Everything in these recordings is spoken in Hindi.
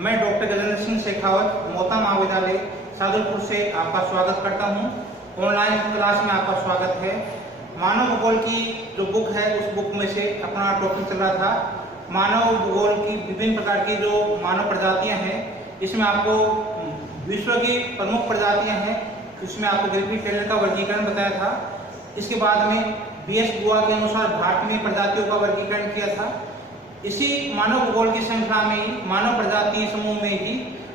मैं डॉक्टर गजेंद्र सिंह शेखावत मोता महाविद्यालय सादुलपुर से आपका स्वागत करता हूं। ऑनलाइन क्लास में आपका स्वागत है। मानव भूगोल की जो बुक है उस बुक में से अपना टॉपिक चल रहा था मानव भूगोल की विभिन्न प्रकार की जो मानव प्रजातियां हैं। इसमें आपको विश्व की प्रमुख प्रजातियां हैं, इसमें आपको ग्रिफिथ टेलर का वर्गीकरण बताया था। इसके बाद में बीएस बुआ के अनुसार भारत में प्रजातियों का वर्गीकरण किया था। इसी मानव भूगोल की श्रृंखला में ही मानव प्रजाति समूह में ही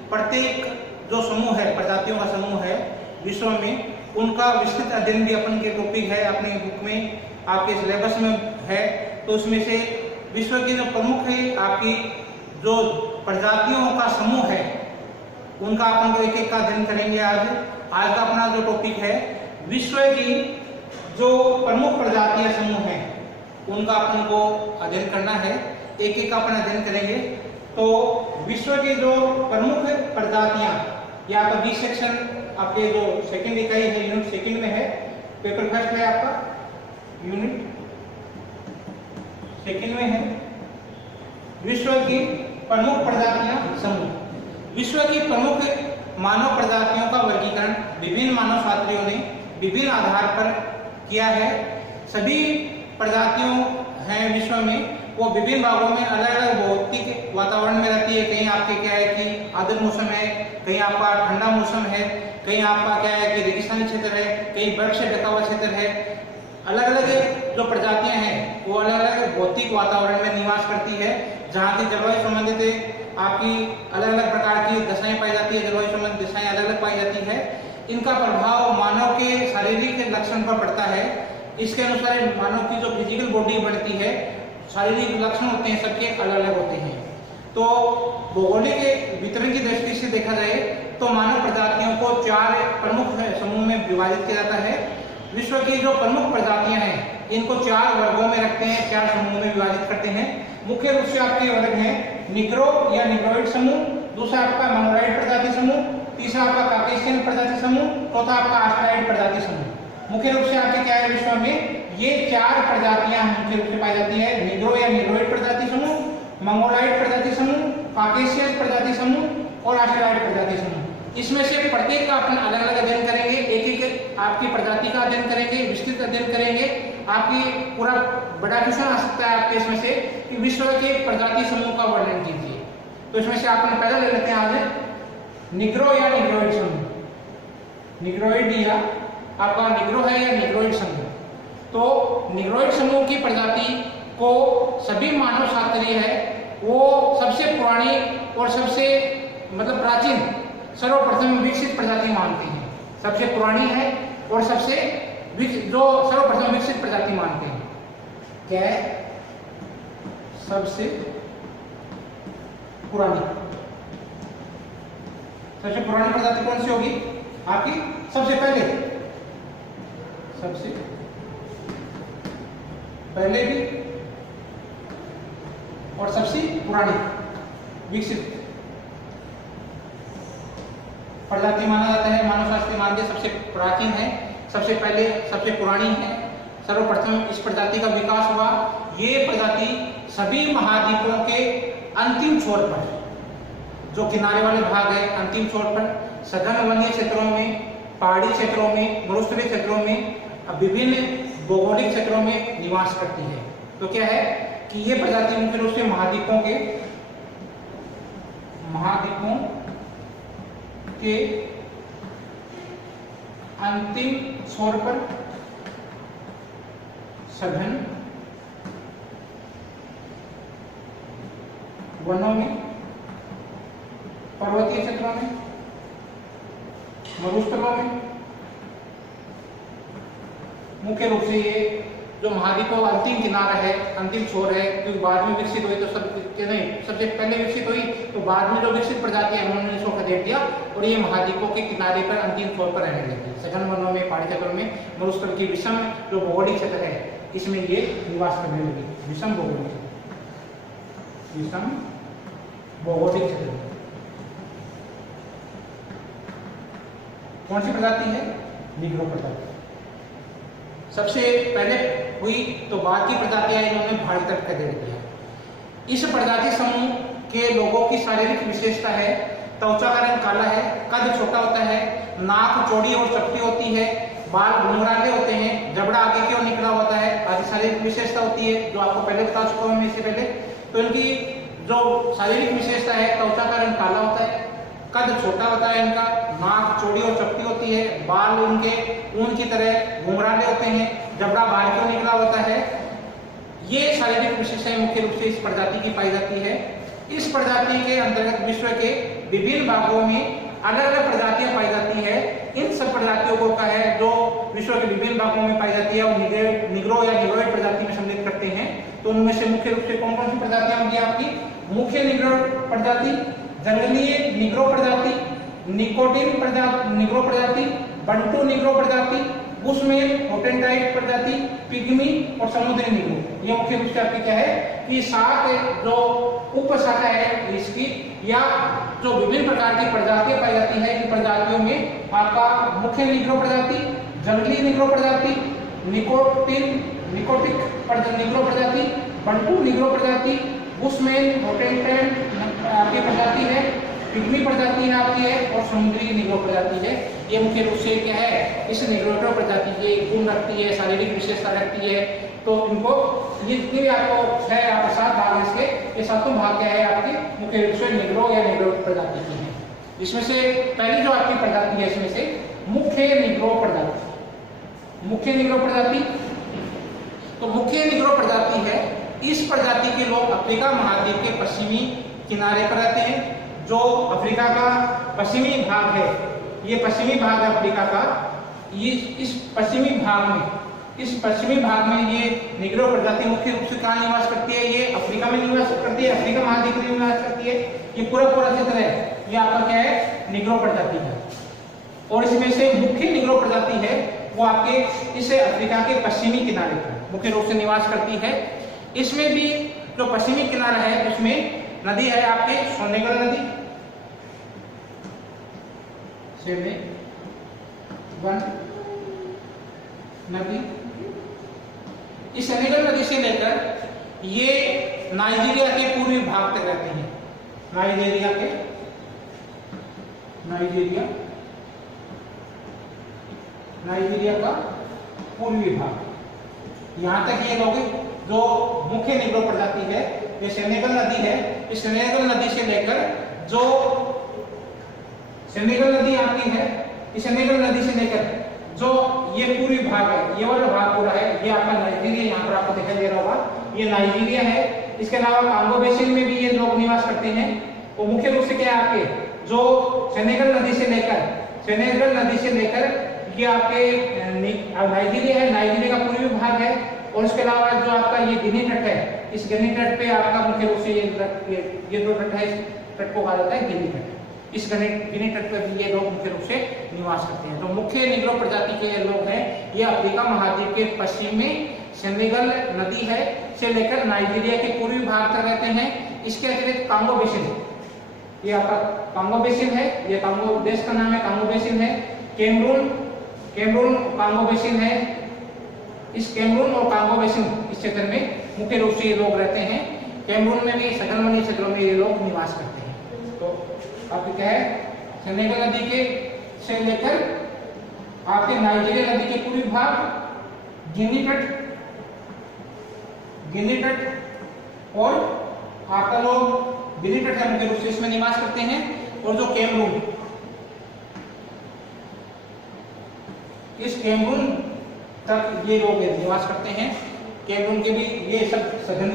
प्रत्येक जो समूह है, प्रजातियों का समूह है विश्व में, उनका विस्तृत अध्ययन भी अपन के टॉपिक है, अपनी बुक में आपके सिलेबस में है। तो उसमें से विश्व की जो प्रमुख है आपकी जो प्रजातियों का समूह है उनका अपन को एक एक का अध्ययन करेंगे। आज का अपना जो टॉपिक है विश्व की जो प्रमुख प्रजातियां समूह है उनका अपन को अध्ययन करना है, एक एक का अपन अध्ययन करेंगे। तो विश्व की जो प्रमुख प्रजातियां, यहाँ पर 20 सेक्शन आपके जो सेकंड इकाई है यूनिट सेकंड में है, पेपर फर्स्ट है आपका यूनिट सेकंड में है विश्व की प्रमुख प्रजातियां समूह। विश्व की प्रमुख मानव प्रजातियों का वर्गीकरण विभिन्न मानव शास्त्रियों ने विभिन्न आधार पर किया है। सभी प्रजातियों हैं विश्व में, वो विभिन्न भागों में अलग अलग भौतिक वातावरण में रहती है। कहीं आपके क्या है कि आर्द्र मौसम है, कहीं आपका ठंडा मौसम है, कहीं आपका क्या है कि रेगिस्तानी क्षेत्र है, कहीं बर्फ से ढका हुआ क्षेत्र है। अलग अलग जो प्रजातियां हैं वो अलग अलग भौतिक वातावरण में निवास करती है। जहाँ की जलवायु संबंधित आपकी अलग अलग प्रकार की दशाएं पाई जाती है, जलवायु संबंधित दशाएं अलग अलग पाई जाती है। इनका प्रभाव मानव के शारीरिक लक्षण पर पड़ता है। इसके अनुसार मानव की जो फिजिकल बॉडी बनती है, शारीरिक लक्षण होते हैं सबके अलग अलग होते हैं। तो भौगोलिक वितरण की दृष्टि से देखा जाए तो मानव प्रजातियों को 4 प्रमुख समूह में विभाजित किया जाता है। विश्व की जो प्रमुख प्रजातियां हैं इनको 4 वर्गों में रखते हैं, 4 समूह में विभाजित करते हैं। मुख्य रूप से आपके वर्ग हैं निग्रो या निग्रोइड समूह, दूसरा आपका मंगोलाइड प्रजाति समूह, तीसरा आपका काकेशियन प्रजाति समूह, चौथा आपका ऑस्ट्रेलाइड प्रजाति समूह। मुख्य रूप से आपके क्या है विश्व में ये 4 प्रजातियां मुख्य रूप से पाई जाती है। निग्रो या निग्रोइड प्रजाति समूह, मंगोलाइड प्रजाति समूह, काकेशियन प्रजाति समूह और ऑस्ट्रेलाइड प्रजाति समूह। इसमें से प्रत्येक का अपन अलग अलग अध्ययन करेंगे, एक एक आपकी प्रजाति का अध्ययन करेंगे, विस्तृत अध्ययन करेंगे। आपकी पूरा बड़ा क्वेश्चन आ सकता है आपके इसमें से कि विश्व के प्रजाति समूह का वर्णन कीजिए। तो इसमें से अपन पहले ले लेते हैं आज निग्रो या निग्रोइड समूह। निग्रोइड या आपका निग्रो है या निग्रोइड समूह। तो निग्रोइड समूह की प्रजाति को सभी मानव शास्त्रीय है वो सबसे पुरानी और सबसे मतलब प्राचीन सर्वप्रथम विकसित प्रजाति मानते हैं। सबसे पुरानी है और सबसे जो सर्वप्रथम विकसित प्रजाति मानते हैं। क्या है? सबसे पुरानी प्रजाति कौन सी होगी आपकी? सबसे पहले भी और सबसे पुरानी विकसित प्रजाति माना जाता है। मानव शास्त्र मानते सबसे प्राचीन है, सबसे पहले, सबसे पुरानी है, सर्वप्रथम इस प्रजाति का विकास हुआ। ये प्रजाति सभी महाद्वीपों के अंतिम छोर पर, जो किनारे वाले भाग है अंतिम छोर पर, सघन वन्य क्षेत्रों में, पहाड़ी क्षेत्रों में, मरुस्थलीय क्षेत्रों में, विभिन्न भौगोलिक क्षेत्रों में निवास करती है। तो क्या है कि ये प्रजाति मुख्य रूप से महाद्वीपों के अंतिम छोर पर, सघन वनों में, पर्वतीय क्षेत्रों में, मरुस्थलों में, मुख्य रूप से ये जो महाद्वीपों का अंतिम किनारा है, अंतिम छोर है, क्योंकि बाद में विकसित हुई तो सबसे पहले विकसित हुई तो बाद में जो विकसित प्रजाति है उन्होंने इसको खदेड़ दिया और ये महाद्वीपों के किनारे पर अंतिम छोर पर रहने लगी। सघन वनों में, पहाड़ी क्षेत्रों में, मरुस्थल की विषम जो भौगोलिक क्षेत्र है इसमें ये निवास करने लगी। विषम भौगोलिक क्षेत्र कौन सी प्रजाति है? निग्रो प्रजाति। सबसे पहले हुई तो बाद की प्रजातियां इन्होंने भारत तक खदेड़ दिया। इस प्रजाति समूह के लोगों की शारीरिक विशेषता है, त्वचा का रंग काला है, कद छोटा होता है, नाक चौड़ी और चपटी होती है, बाल घुंघराले होते हैं, जबड़ा आगे की ओर निकला होता है, आदि शारीरिक विशेषता होती है जो आपको पहले बता चुका हूं मैं इससे पहले। तो इनकी जो शारीरिक विशेषता है, त्वचा का रंग काला होता है, कद छोटा होता है इनका, नाक चौड़ी और चपटी होती है, बाल उनके ऊन की तरह घुंघराले होते हैं, जबड़ा बाहर की ओर निकला होता है। ये शारीरिक विशेषताएं मुख्य रूप से इस प्रजाति की पाई जाती है। इस प्रजाति के अंतर्गत विश्व के विभिन्न भागों में अलग अलग प्रजातियां पाई जाती है। इन सब प्रजातियों को का है जो विश्व के विभिन्न भागों में पाई जाती है और निग्रो या निग्रोइड प्रजाति में सम्मिलित करते हैं। तो उनमें से मुख्य रूप से कौन कौन सी प्रजातियां होंगी आपकी? मुख्य निग्रो प्रजाति, जंगली निग्रो प्रजाति, निकोटिन प्रजाति निग्रो प्रजाति, बंटू निग्रो प्रजाति, बुशमैन, होटेंटाइट प्रजाति, पिग्मी और समुद्री निग्रो। ये मुख्य रूप से आपकी क्या है कि 7 जो उपशाखा है इसकी या जो विभिन्न प्रकार की प्रजातियां पाई जाती है, इन प्रजातियों में आपका मुख्य निग्रो प्रजाति, जंगली निग्रो प्रजाति, निकोटिक निग्रो प्रजाति, बंटू निग्रो प्रजाति, बुशमैन, होटेंटाइट आपकी प्रजाति है, पिग्मी प्रजाति है आपकी है और समुद्री निग्रो प्रजाति है। ये मुख्य रूप से क्या है, इस निग्रो प्रजाति के गुण रखती है, शारीरिक विशेषता रखती है। तो इनको ये जितने भी आपको 7 भाग इसके, ये 7 भाग क्या है आपके मुख्य रूप से निग्रो या निग्रो प्रजाति की है। इसमें से पहली जो आपकी प्रजाति है इसमें से मुख्य निग्रो प्रजाति। मुख्य निग्रो प्रजाति तो मुख्य निग्रो प्रजाति है, इस प्रजाति के लोग अफ्रीका महाद्वीप के पश्चिमी किनारे पर रहते हैं। जो अफ्रीका का पश्चिमी भाग है, ये पश्चिमी भाग है अफ्रीका का, ये इस पश्चिमी भाग में ये निग्रो प्रजाति मुख्य रूप से कहाँ निवास करती है? ये अफ्रीका में निवास करती है, अफ्रीका महाद्वीप में निवास करती है। ये पूरा क्षेत्र है, ये आपका क्या है निग्रो प्रजाति है। और इसमें से मुख्य निग्रो प्रजाति है वो आपके इस अफ्रीका के पश्चिमी किनारे पर मुख्य रूप से निवास करती है। इसमें भी जो पश्चिमी किनारा है उसमें नदी है आपके सेनेगल नदी, सेनेगल नदी। इस सेनेगल नदी से लेकर ये नाइजीरिया के पूर्वी भाग तक रहते हैं। नाइजीरिया का पूर्वी भाग, यहाँ तक ये लोग जो मुख्य निग्रो प्रजाति है ये सेनेगल नदी है। इस सेनेगल नदी से लेकर जो सेनेगल नदी आती है, इस सेनेगल नदी से लेकर जो ये पूरी भाग है, ये वाला भाग पूरा है, ये आपका नाइजीरिया, यहाँ पर आपको दिखाई दे रहा होगा ये नाइजीरिया है। इसके अलावा कांगो बेसिन में भी ये लोग निवास करते हैं। वो मुख्य रूप से क्या है आपके जो सेनेगल नदी से लेकर ये आपके नाइजीरिया है, नाइजीरिया का पूर्वी भाग है। और इसके अलावा जो आपका ये गिनी तट है, इस गिनी तट पे आपका मुख्य रूप से ये जो तट है, इस तट को कहा जाता है गिनी तट। इस गिनी तट पर भी ये लोग मुख्य रूप से निवास करते हैं। तो मुख्य निग्रो प्रजाति के लोग हैं ये अफ्रीका महाद्वीप के पश्चिम में सेनेगल नदी है से लेकर नाइजीरिया के पूर्वी भाग तक रहते हैं। इसके अतिरिक्त कांगो बेसिन, ये आपका कांगो बेसिन है, ये कांगो देश का नाम है, कांगो बेसिन है। कैमरून कांगो बेसिन है। इस कैमरून और कांगो बेसिन इस क्षेत्र में मुख्य रूप से ये लोग रहते हैं। कैमरून में भी संगमरमरी क्षेत्रों में ये लोग निवास करते हैं। तो आपको क्या है सेनेगल नदी के से लेकर आपके नाइजीरिया नदी के पूर्वी भाग, गिनी तट और आपका लोग गिनी तट है मुख्य रूप से इसमें निवास करते हैं। और जो कैमरून, इस कैमरून तक ये लोग निवास करते हैं। कैमरून के भी ये सब सघन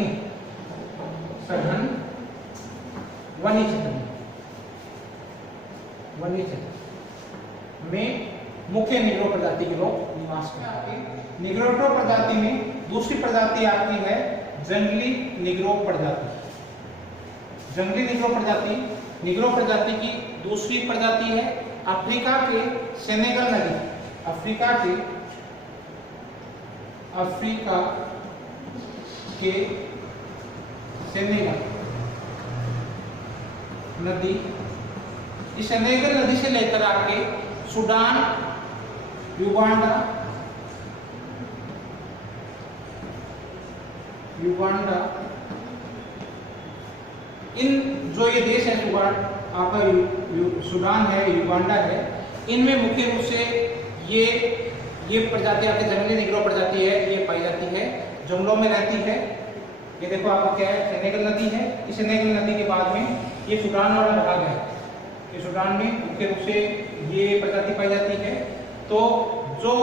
वनी क्षेत्र में मुख्य निग्रो प्रजाति के लोग निवास करते हैं। निग्रो प्रजाति में दूसरी प्रजाति आपकी है जंगली निग्रो प्रजाति। जंगली निग्रो प्रजाति की दूसरी प्रजाति है अफ्रीका के सेनेगल नदी, अफ्रीका के सेनेगल नदी। इस सेनेगल नदी से लेकर आपके सूडान, युगांडा, इन जो ये देश है आपका सूडान है, युगांडा है, इनमें मुख्य रूप से ये प्रजाति आपकी जंगली निग्रो प्रजाति है, ये पाई जाती है, जंगलों में रहती है। ये देखो आपका क्या है, सेनेगल नदी है। इस सेनेगल नदी के बाद में ये सूडान वाला भाग है, ये सूडान में मुख्य रूप से ये प्रजाति पाई जाती है। तो जो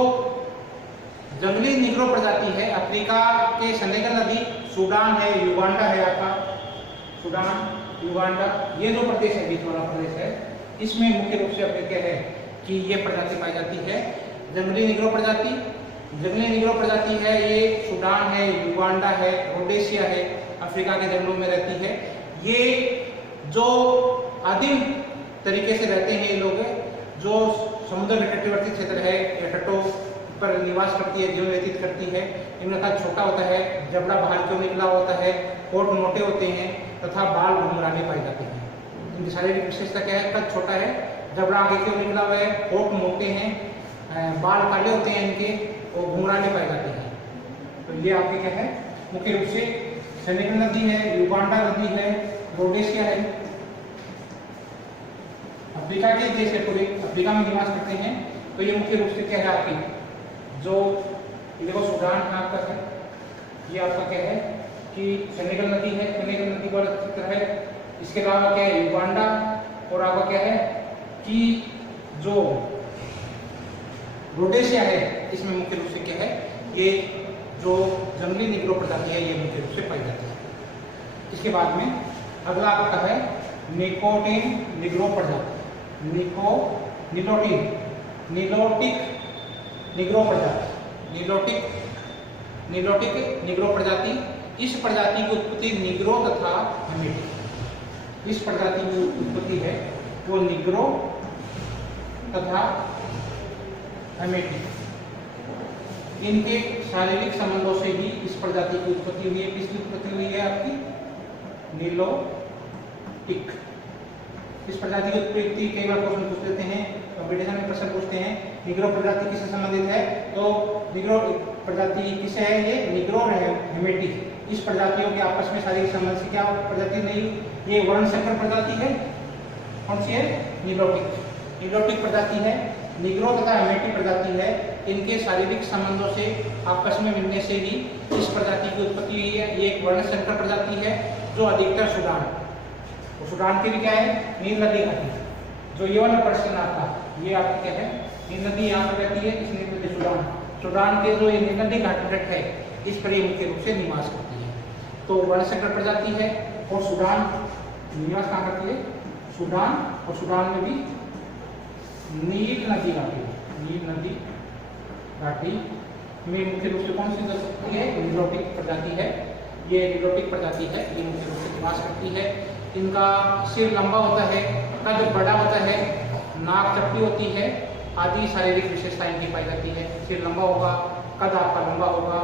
जंगली निग्रो प्रजाति है, अफ्रीका के सेनेगल नदी, सूडान है, युगांडा है आपका, सूडान, युगांडा, ये जो प्रदेश है, बीच वाला प्रदेश है, इसमें मुख्य रूप से आपका क्या है कि ये प्रजाति पाई जाती है, जंगली निग्रो प्रजाति। जंगली निग्रो प्रजाति है, ये सूडान है, युगांडा है, रोडेशिया है, अफ्रीका के जंगलों में रहती है। ये जो आदिम तरीके से रहते हैं ये लोग, जो समुद्र के तटवर्ती क्षेत्र है या तटों पर निवास करती है, जीवन व्यतीत करती है। इनका कद छोटा होता है, जबड़ा बाहर क्यों निकला होता है, होठ मोटे होते हैं तथा बाल घुंघराले पाए जाते हैं। इनकी शारीरिक विशेषता क्या है, कद छोटा है, जबड़ा आगे क्यों निकला हुआ है, होठ मोटे हैं, बाल काले होते हैं इनके और घुंघराले पाए जाते हैं। तो ये आपके क्या है, मुख्य रूप से सेनेगल नदी है, युगांडा नदी है, रोडेशिया है, अफ्रीका के देश है, पूरे अफ्रीका में निवास करते हैं। तो ये मुख्य रूप से क्या है आपकी, जो देखो सूडान आपका है, ये आपका क्या है कि सेनेगल नदी है, सेनेगल नदी वाला क्षेत्र है। इसके अलावा क्या है, युगांडा, और आपका क्या है कि जो रोडेशिया है, इसमें मुख्य रूप से क्या है, ये जो जंगली निग्रो प्रजाति है, ये मुख्य रूप से पाई जाती है। इसके बाद में अगला आपका है निकोटिन निग्रो प्रजाति, निलोटिक निग्रो प्रजाति, निलोटिक निग्रो प्रजाति। इस प्रजाति की उत्पत्ति निग्रो तथा हेमेटिक, इस प्रजाति की उत्पत्ति है वो निग्रो तथा हेमेटिक, इनके शारीरिक संबंधों से ही इस प्रजाति की उत्पत्ति हुई है। किसकी उत्पत्ति हुई है आपकी, निलोटिक। इस प्रजाति की उत्पत्ति कई बार क्वेश्चन पूछ लेते हैं, कॉम्पिटिशन में प्रश्न पूछते हैं, निग्रो प्रजाति किससे संबंधित है, तो निग्रो प्रजाति किसे है, ये निग्रो हेमेटिक। इस प्रजातियों के आपस में शारीरिक संबंध से क्या प्रजाति नहीं, ये वर्ण संकर प्रजाति है। कौन सी है, निलोटिक, निलोटिक प्रजाति है। निग्रो तथा हेमेटिक प्रजाति है, इनके शारीरिक संबंधों से आपस में मिलने से ही इस प्रजाति की उत्पत्ति हुई है। ये एक वर्ण संकर प्रजाति है जो अधिकतर सूडान, तो सूडान की भी क्या है, नील नदी घाटी, जो ये वाला प्रश्न आता ये आपकी क्या है, नील नदी यहाँ पर रहती है, इस नील नदी सूडान, सूडान के जो ये नील नदी घाटी तट है, इस पर ये मुख्य रूप से निवास करती है। तो वर्ण संकर प्रजाति है, और सूडान निवास कहाँ करती है, सूडान, और सूडान में भी नील नदी घाटी, नील नदी घाटी में मुख्य रूप से कौन सी कर सकती है, निलोटिक प्रजाति है। ये निलोटिक प्रजाति है, ये मुख्य रूप से निवास करती है। इनका सिर लंबा होता है, कद बड़ा होता है, नाक चपटी होती है, आदि शारीरिक विशेषता इनकी पाई जाती है। सिर लंबा होगा, कद आपका लंबा होगा,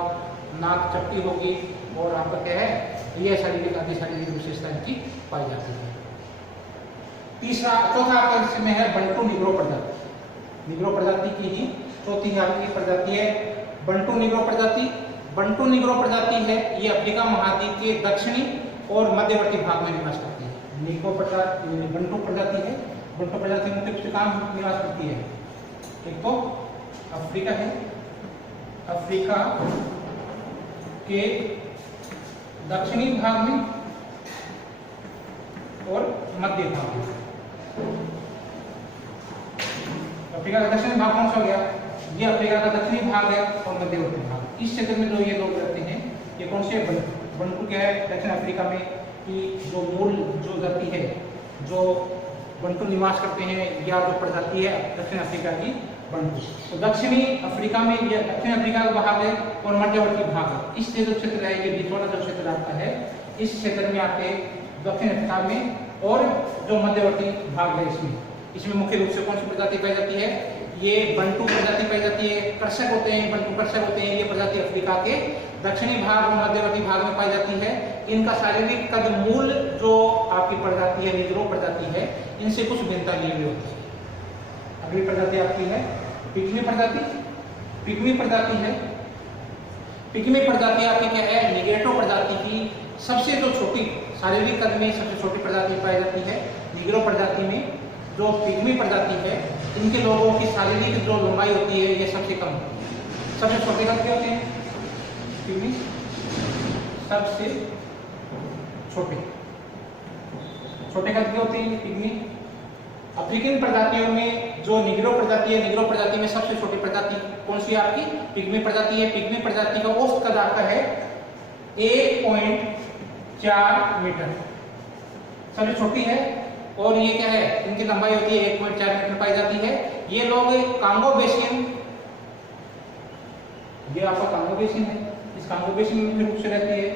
नाक चपटी होगी, और आपका क्या है, ये शारीरिक आदि शारीरिक विशेषता इनकी पाई जाती है। चौथा आपका इसमें है बंटू निग्रो प्रजाति, निग्रो प्रजाति की ही चौथी आपकी प्रजाति है बंटू निग्रो प्रजाति। बंटू निग्रो प्रजाति है, ये अफ्रीका महाद्वीप के दक्षिणी और मध्यवर्ती भाग में निवास करती है। निग्रो प्रजाति बंटू प्रजाति है, बंटू प्रजाति मुख्य रूप से कहाँ निवास करती है, एक तो अफ्रीका है, अफ्रीका के दक्षिणी भाग में और मध्य भाग में। अफ्रीका का दक्षिणी भाग कौन सा हो गया, ये अफ्रीका का दक्षिणी भाग है, और मध्यवर्ती भाग, इस क्षेत्र में जो ये लोग रहते हैं, ये कौन से बंटू क्या है, दक्षिण अफ्रीका में की जो मूल जो जाति है, जो बंटू निवास करते हैं, या जो प्रजाति है दक्षिण अफ्रीका की बंटू। तो दक्षिणी अफ्रीका में ये दक्षिण अफ्रीका का भाग है और मध्यवर्ती भाग है। इस जो क्षेत्र है, ये बीच वाला जो क्षेत्र आता है, इस क्षेत्र में आपके दक्षिण अफ्रीका में, और जो मध्यवर्ती भाग है इसमें मुख्य रूप से कौन सी प्रजाति पाई जाती है, ये बंटू प्रजाति पाई जाती है। कर्षक होते हैं, बंटू कर्षक होते हैं, ये प्रजाति अफ्रीका के दक्षिणी भाग और मध्यवर्ती भाग में पाई जाती है। इनका शारीरिक कद मूल जो आपकी प्रजाति है, निग्रो प्रजाति है, इनसे कुछ भिन्नता ली हुई होती है। अगली प्रजाति आपकी है पिग्मी प्रजाति, पिग्मी प्रजाति है। पिग्मी प्रजाति आपकी क्या है, निग्रेटो प्रजाति की सबसे जो छोटी शारीरिक कद में सबसे छोटी प्रजाति पाई जाती है। निग्रो प्रजाति में जो पिग्मी प्रजाति है, इनके लोगों की शारीरिक जो लंबाई होती है ये सबसे कम होती है। सबसे छोटे कद के होते हैं पिग्मी, सबसे छोटे कद के होते हैं पिग्मी। अफ्रीकन प्रजातियों में जो निग्रो प्रजाति है, निग्रो प्रजाति में सबसे छोटी प्रजाति कौन सी है आपकी? पिग्मी प्रजाति है। पिग्मी प्रजाति का औसत कद आपका है 1.4 मीटर, सबसे छोटी है। और ये क्या है, इनकी लंबाई होती है 1.4 मीटर पाई जाती है। ये लोग कांगो बेसिन, ये आपका कांगो बेसिन है, इस कांगो बेसिन में मुख्य रूप से रहती है।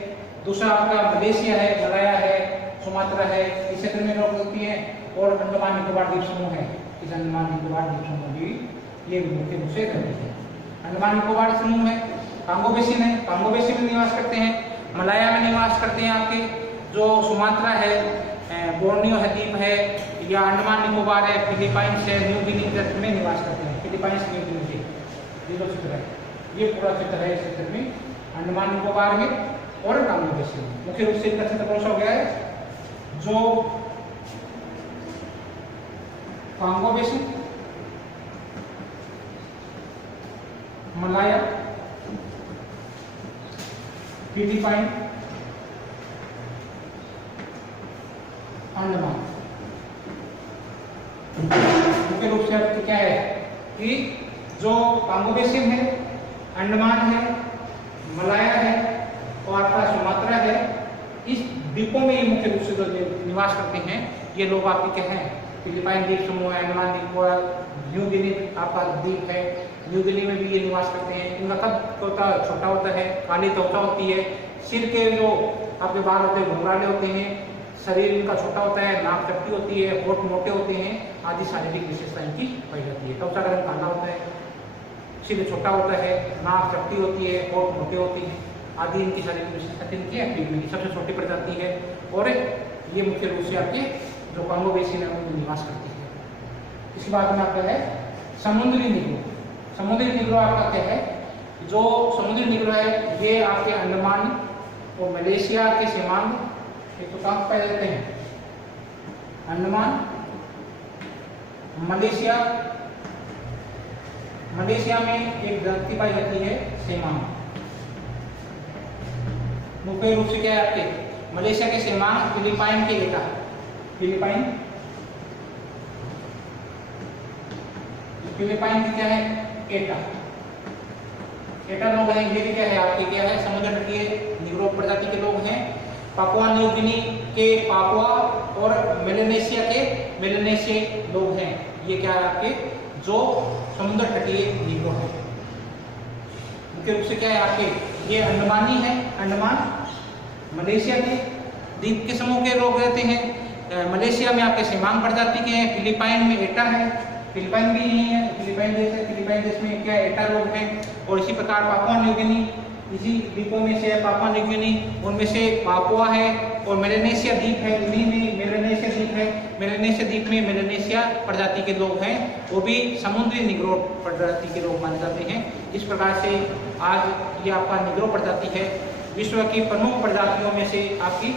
दूसरा आपका मलेशिया है, मलाया है, सुमात्रा है, इस क्षेत्र में लोग होती हैं। और अंडमान निकोबार द्वीप समूह है, इस अंडमान निकोबार द्वीप समूह भी ये मुख्य रूप से रहती है। अंडमान निकोबार समूह है, कांगो बेसिन है, कांगो बेसिन में निवास करते हैं। मलाया में निवास करते हैं आपके जो सुमात्रा है, बोर्नियो है द्वीप है, या अंडमान निकोबार है, फिलीपाइंस है, न्यू गिनी में निवास करते हैं। फिलीपाइंस न्यू गिनी ये जो क्षेत्र है, ये पूरा क्षेत्र है। इस क्षेत्र में अंडमान निकोबार में और कांगो बेसिन में मुख्य रूप से इनका क्षेत्र कौन सा हो गया है? जो कांगो बेसिन, मलाया, फिलीपाइन, अंडमान। मुख्य रूप से आपके क्या है कि जो कांगो बेसिन है, अंडमान है, मलाया है और आपका सुमात्रा है, इस द्वीपों में ये मुख्य रूप से जो निवास करते हैं ये लोग आपके क्या हैं? फिलीपाइन द्वीप समूह है, अंडमान निकोबार, न्यू गिनी आपका द्वीप है, न्यू गिनी में भी ये निवास करते हैं। इनका कद तोता छोटा होता है, काली त्वचा होती है, सिर के जो आपके बाल होते हैं घुंघराले होते हैं, शरीर इनका छोटा होता है, नाक चपटी होती है, होठ मोटे होते हैं, आदि शारीरिक विशेषता इनकी पाई जाती है। त्वचा का रंग काला होता है, सिर छोटा होता है, नाक चपटी होती है, होठ मोटे होते हैं, आदि इनकी शारीरिक विशेषता इनकी है। पिग्मी की सबसे छोटी प्रजाति है और ये मुख्य रूप से आपके जो कांगो बेसिन है उनमें निवास करती है। इसके बाद में आपका है समुद्री निग्रो। समुद्री निग्रो आपका क्या है? जो समुद्री निग्रो है ये आपके अंडमान और मलेशिया के सीमांत एक तो कहाँ पाए जाते हैं? अंडमान, मलेशिया, मलेशिया में एक जाति पाई जाती है सीमांत। मुख्य रूप से क्या है आपके? मलेशिया के सीमांत, फिलीपाइन के एटा, फिलीपाइन की क्या है? एटा। एटा लोग हैं, ये भी क्या है आपके क्या है? समुद्र तटीय निग्रो प्रजाति के लोग हैं। पापुआ न्यू गिनी के पापुआ और मेलेनेशिया के मेलेनेशिया लोग हैं। ये क्या है आपके? जो समुद्र तटीय निग्रो है। मुख्य रूप से क्या है आपके? ये अंडमानी है, अंडमान मलेशिया के द्वीप के समूह के लोग रहते हैं। मलेशिया में आपके सीमांत प्रजाति के हैं। फिलीपाइन में एटा है, फिलीपाइन भी यही है, फिलीपाइन देश है, फिलीपाइन देश में क्या एटा लोग हैं। और इसी प्रकार पापुआ न्यू गिनी, इसी द्वीपों में से पापुआ न्यू गिनी, उनमें से पापुआ है और मेलेनेशिया द्वीप है, इन्हीं में मेलेनेशिया द्वीप है। मेलेनेशिया द्वीप में मेलेनेशिया प्रजाति के लोग हैं, वो भी समुद्री निग्रो प्रजाति के लोग माने जाते हैं। इस प्रकार से आज ये आपका निग्रो प्रजाति है। विश्व की प्रमुख प्रजातियों में से आपकी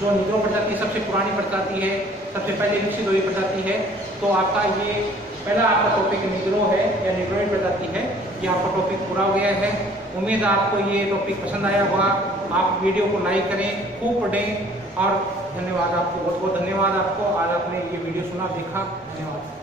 जो निग्रो प्रजाति सबसे पुरानी प्रजाति है, सबसे पहले विकसित हुई प्रजाति है। तो आपका ये पहला आपका टॉपिक निग्रो है या निग्रोई प्रजाति है। ये आपका टॉपिक पूरा हो गया है। उम्मीद है आपको ये टॉपिक पसंद आया होगा। आप वीडियो को लाइक करें, खूब पढ़ें और धन्यवाद आपको, बहुत बहुत धन्यवाद आपको। आज आपने ये वीडियो सुना, देखा, धन्यवाद।